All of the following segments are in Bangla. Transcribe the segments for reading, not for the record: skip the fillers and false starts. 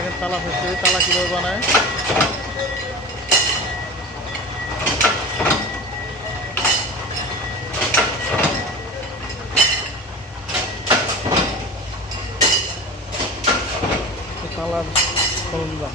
দেখেন তালা ফ্যাক্টরি, তালা কীভাবে বানায়। তালার সরঞ্জাম।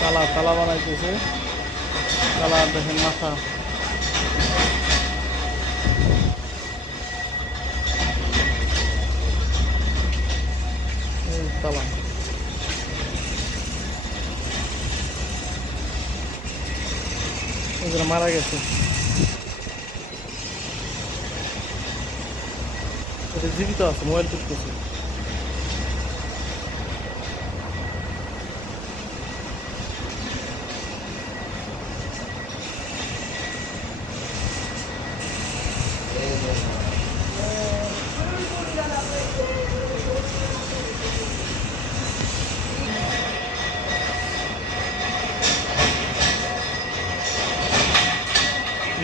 তালা তালা বানাইতেছে। তালা দেখেন মাথা। এই তালা এগুলো মারা গেছে। এটা জীবিত আছে, মোবাইল টিপতেছে।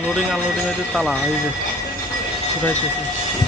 লোডিং আনলোডিং হয়েছে তালা, এই যে উঠাইতেছে।